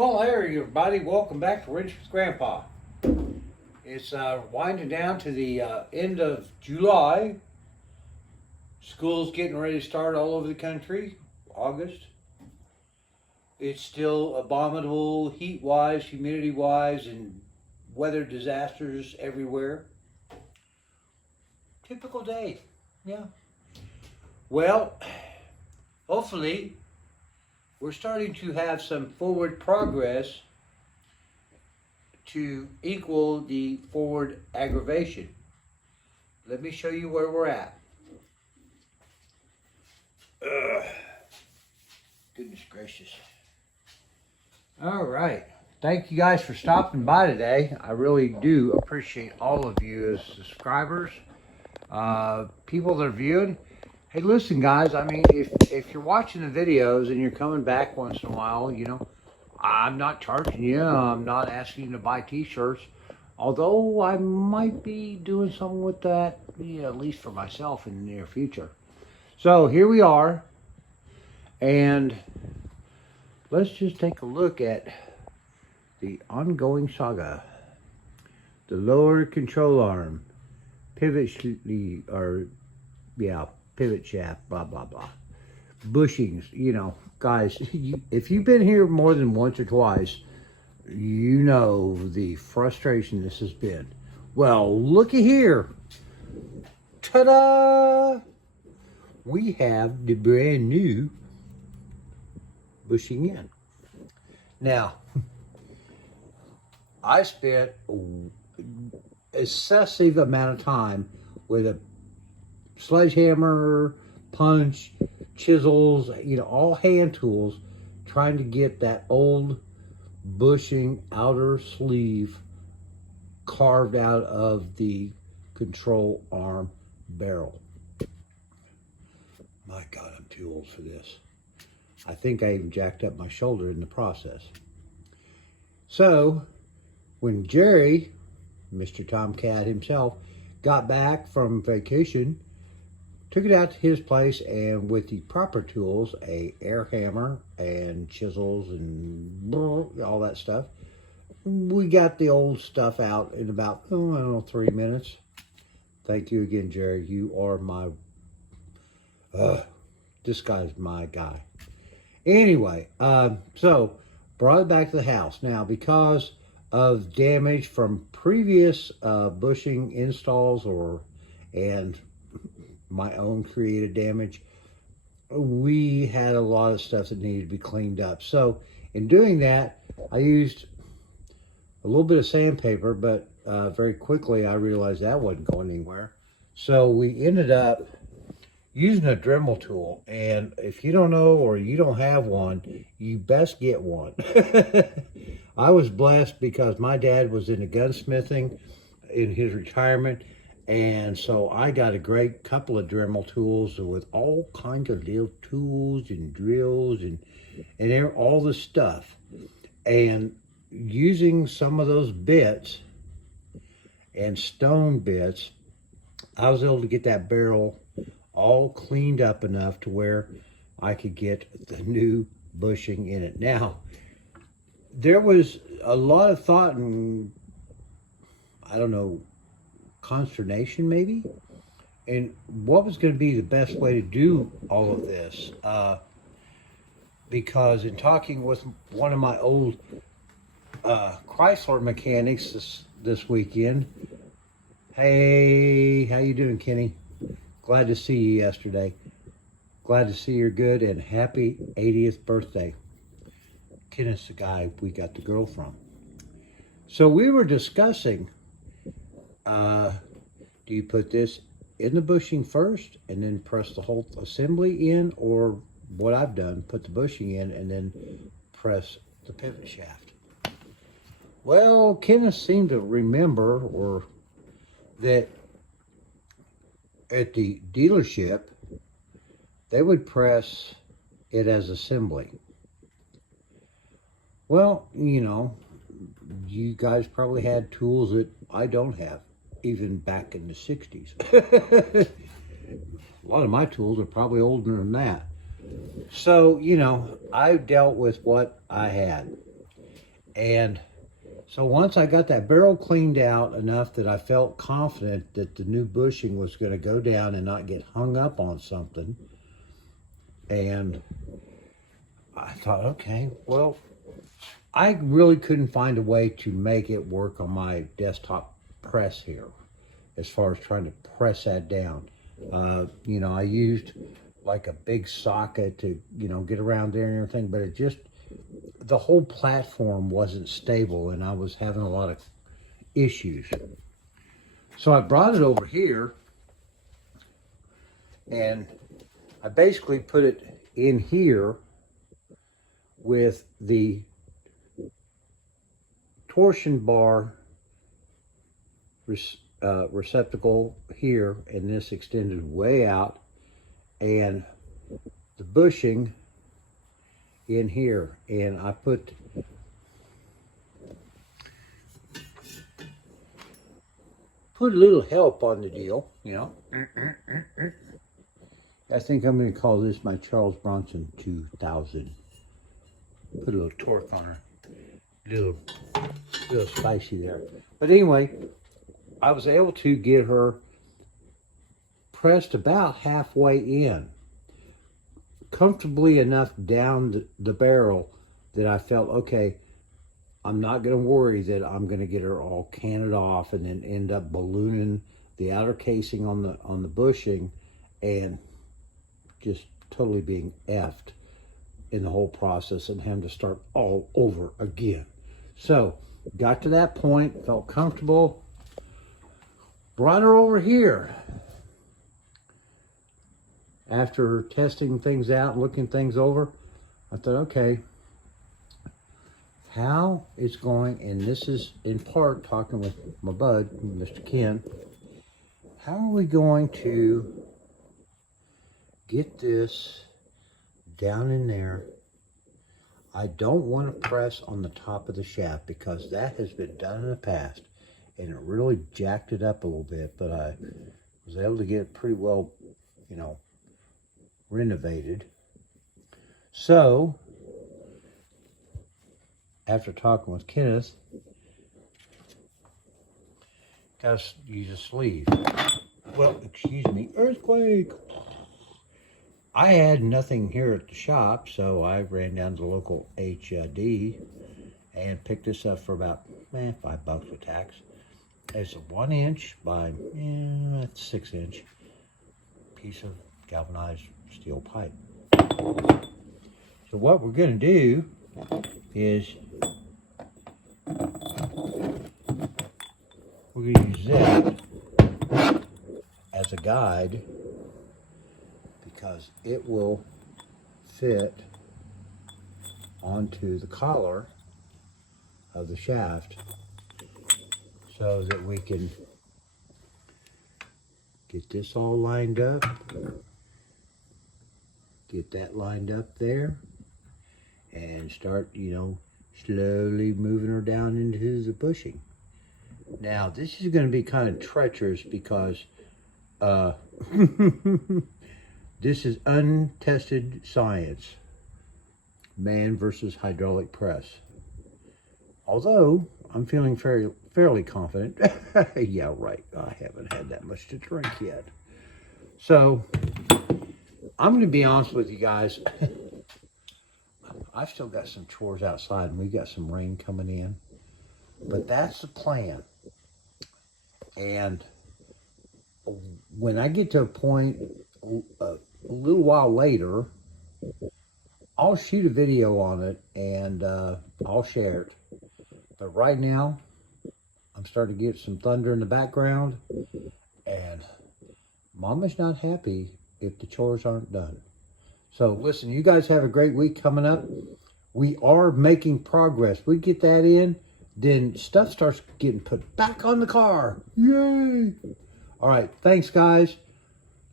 Well, hey everybody, welcome back to Wrench with Grandpa. It's winding down to the end of July. School's getting ready to start all over the country, August. It's still abominable heat-wise, humidity-wise, and weather disasters everywhere. Typical day, yeah. Well, hopefully we're starting to have some forward progress to equal the forward aggravation. Let me show you where we're at. Goodness gracious. All right. Thank you guys for stopping by today. I really do appreciate all of you as subscribers, people that are viewing. Hey, listen, guys, I mean, if you're watching the videos and you're coming back once in a while, you know, I'm not charging you. I'm not asking you to buy t-shirts, although I might be doing something with that, at least for myself in the near future. So here we are, and let's just take a look at the ongoing saga. The lower control arm, pivot shaft, blah, blah, blah. Bushings, guys, if you've been here more than once or twice, you know the frustration this has been. Well, looky here. Ta-da! We have the brand new bushing in. Now, I spent excessive amount of time with a sledgehammer, punch, chisels, all hand tools, trying to get that old bushing outer sleeve carved out of the control arm barrel. My God, I'm too old for this. I think I even jacked up my shoulder in the process. So, when Jerry, Mr. Tomcat himself, got back from vacation, took it out to his place, and with the proper tools, a air hammer and chisels and all that stuff, we got the old stuff out in about, 3 minutes. Thank you again, Jerry. You are my, this guy's my guy. Anyway, so brought it back to the house. Now, because of damage from previous bushing installs and my own created damage, we had a lot of stuff that needed to be cleaned up. So in doing that, I used a little bit of sandpaper, but very quickly I realized that wasn't going anywhere. So we ended up using a Dremel tool, and if you don't know or you don't have one, you best get one. I was blessed because my dad was into gunsmithing in his retirement, and so I got a great couple of Dremel tools with all kinds of little tools and drills and all the stuff. And using some of those bits and stone bits, I was able to get that barrel all cleaned up enough to where I could get the new bushing in it. Now, there was a lot of thought and, I don't know, consternation maybe, and what was going to be the best way to do all of this, because in talking with one of my old Chrysler mechanics this weekend, hey, how you doing, Kenny? Glad to see you yesterday. Glad to see you're good, and happy 80th birthday. Kenneth's the guy we got the girl from. So we were discussing, do you put this in the bushing first and then press the whole assembly in, or what I've done, put the bushing in and then press the pivot shaft? Well, Kenneth seemed to remember that at the dealership, they would press it as assembly. Well, you guys probably had tools that I don't have, even back in the 60s. A lot of my tools are probably older than that. So, I dealt with what I had. And so once I got that barrel cleaned out enough that I felt confident that the new bushing was going to go down and not get hung up on something, and I thought, okay, well, I really couldn't find a way to make it work on my desktop press here as far as trying to press that down. You know, I used like a big socket to, you know, get around there and everything, but it just, the whole platform wasn't stable and I was having a lot of issues. So I brought it over here and I basically put it in here with the torsion bar receptacle here, and this extended way out, and the bushing in here, and I put a little help on the deal, you know. I think I'm going to call this my Charles Bronson 2000. Put a little torque on her, little spicy there. But anyway, I was able to get her pressed about halfway in, comfortably enough down the barrel that I felt, okay, I'm not going to worry that I'm going to get her all canted off and then end up ballooning the outer casing on the bushing and just totally being effed in the whole process and having to start all over again. So got to that point, felt comfortable, brought her over here. After testing things out, looking things over, I thought, okay, how it's going, and this is in part talking with my bud, Mr. Ken, how are we going to get this down in there? I don't want to press on the top of the shaft because that has been done in the past and it really jacked it up a little bit, but I was able to get it pretty well, you know, renovated. So after talking with Kenneth, gotta use a sleeve. Well, excuse me, earthquake. I had nothing here at the shop, so I ran down to the local HD and picked this up for about $5 with tax. It's a 1 inch by 6 inch piece of galvanized steel pipe. So what we're going to do is we're going to use that as a guide because it will fit onto the collar of the shaft so that we can get this all lined up, get that lined up there, and start, you know, slowly moving her down into the bushing. Now, this is going to be kind of treacherous because this is untested science, man versus hydraulic press. Although, I'm feeling fairly confident. Yeah, right, I haven't had that much to drink yet. So, I'm going to be honest with you guys. I've still got some chores outside and we've got some rain coming in. But that's the plan. And when I get to a point a little while later, I'll shoot a video on it and I'll share it. But right now, I'm starting to get some thunder in the background and Mama's not happy if the chores aren't done. So listen, you guys have a great week coming up. We are making progress. We get that in, then stuff starts getting put back on the car. Yay! All right, thanks guys.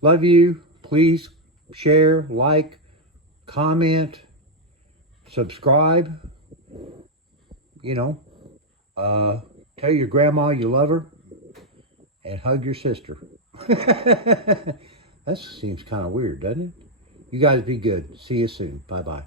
Love you. Please share, like, comment, subscribe. You know, tell your grandma you love her and hug your sister. That seems kind of weird, doesn't it? You guys be good. See you soon. Bye-bye.